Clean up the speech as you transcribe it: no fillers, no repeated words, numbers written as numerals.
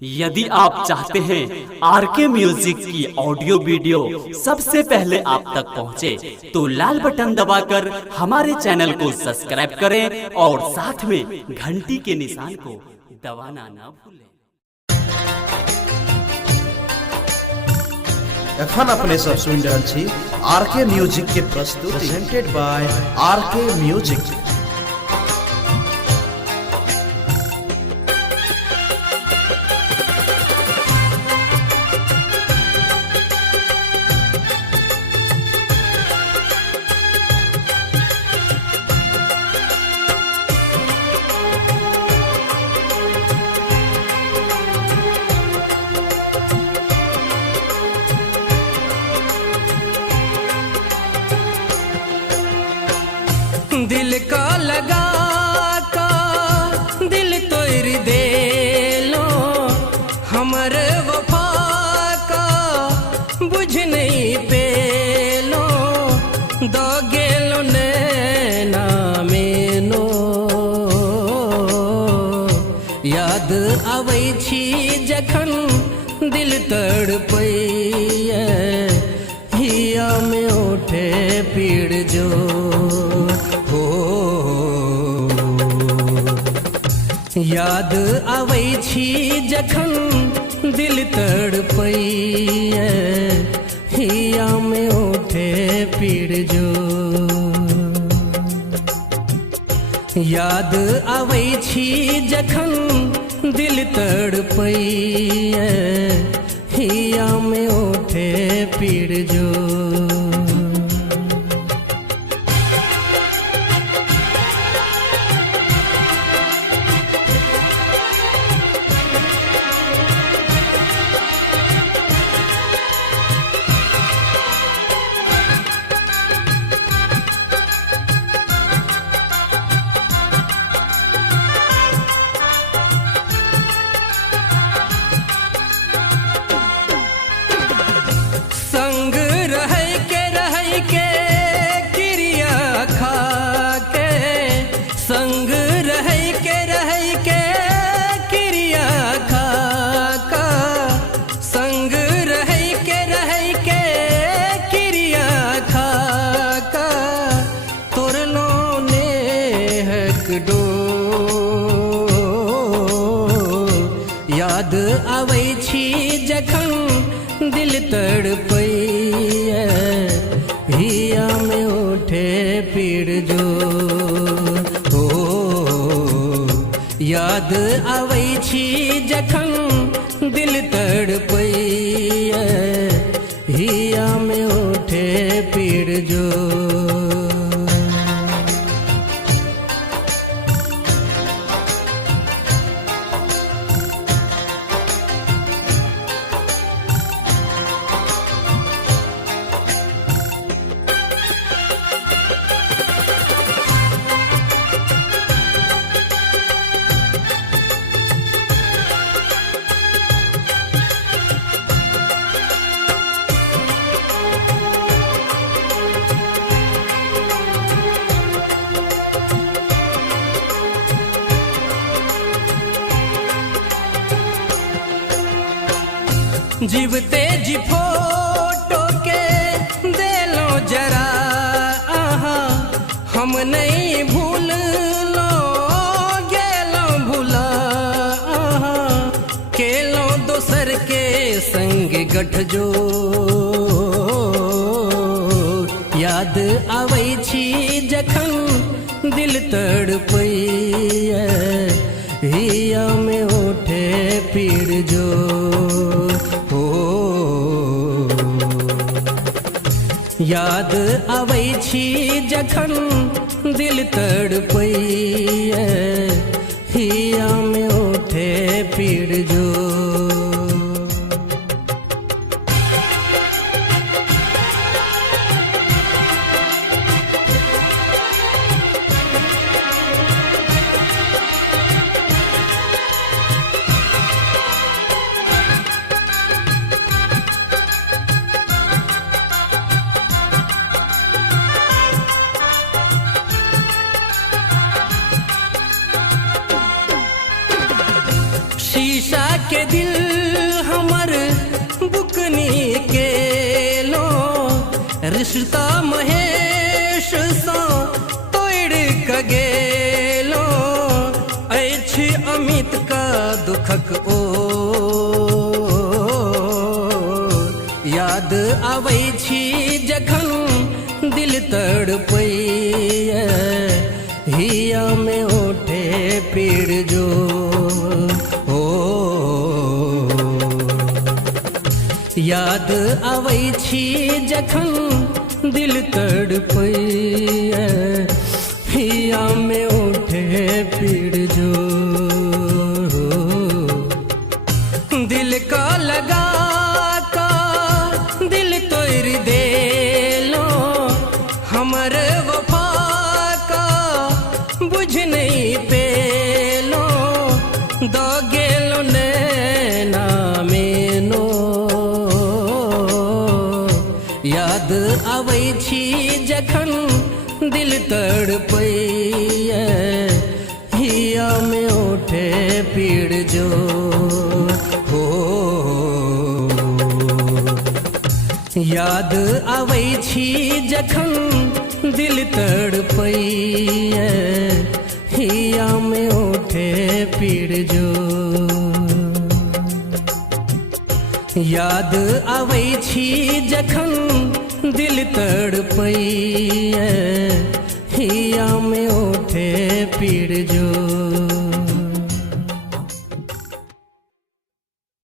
यदि आप चाहते हैं आरके म्यूजिक की ऑडियो वीडियो सबसे पहले आप तक पहुंचे, तो लाल बटन दबाकर हमारे चैनल को सब्सक्राइब करें और साथ में घंटी के निशान को दबाना ना भूलें। एखन अपने सब सुन रहल छी आरके म्यूजिक के प्रस्तुति प्रेजेंटेड बाय आरके म्यूजिक। दिल का लगा का दिल तोड़ दे लो, हमर वफा का बुझ नहीं पे लो, दो गेलो नैना मेनो याद आबै छी जखन दिल तड़पैया, हिया में उठे पीड़ जो याद आबै छी जखन दिल तड़पैया, हिया में उठे पीड़ जो याद आबै छी जखन दिल तड़पैया, हिया में उठे पीड़ जो। याद आबै छी जखन दिल तड़पैया, हिया में उठे पीड़ जो याद आबै छी जखन दिल तड़पैया, हिया में उठे पीड़ जो। जीवते जी फोटो के दे लो जरा, आहा हम नहीं भूल लो गेलो भूला, आहा केलो दोसर के संग गठजो याद आबै छी जखन दिल तड़पैया, हिया में उठे पीड़ जो याद आबै छी जखन दिल तड़पैया, हिया में उठे पीड़ जो। याद आबै छी जखन दिल तड़पैया हिया में उठे पीड़ जो हो याद आबै छी जखन दिल तड़पैया हिया में उठे पीड़ जो दिल का लगा का दिल तोड़ दे लो हमर वफा का बुझ नहीं पेलो दो गेलो नैना मेनो याद आबै छी जखन दिल तड़पैया हिया में उठे पीड़ जो हो याद आबै छी जखन दिल तड़पैया हिया में उठे पीड़ जो याद आबै छी जखन दिल तड़पैया हिया में उठे पीड़ जो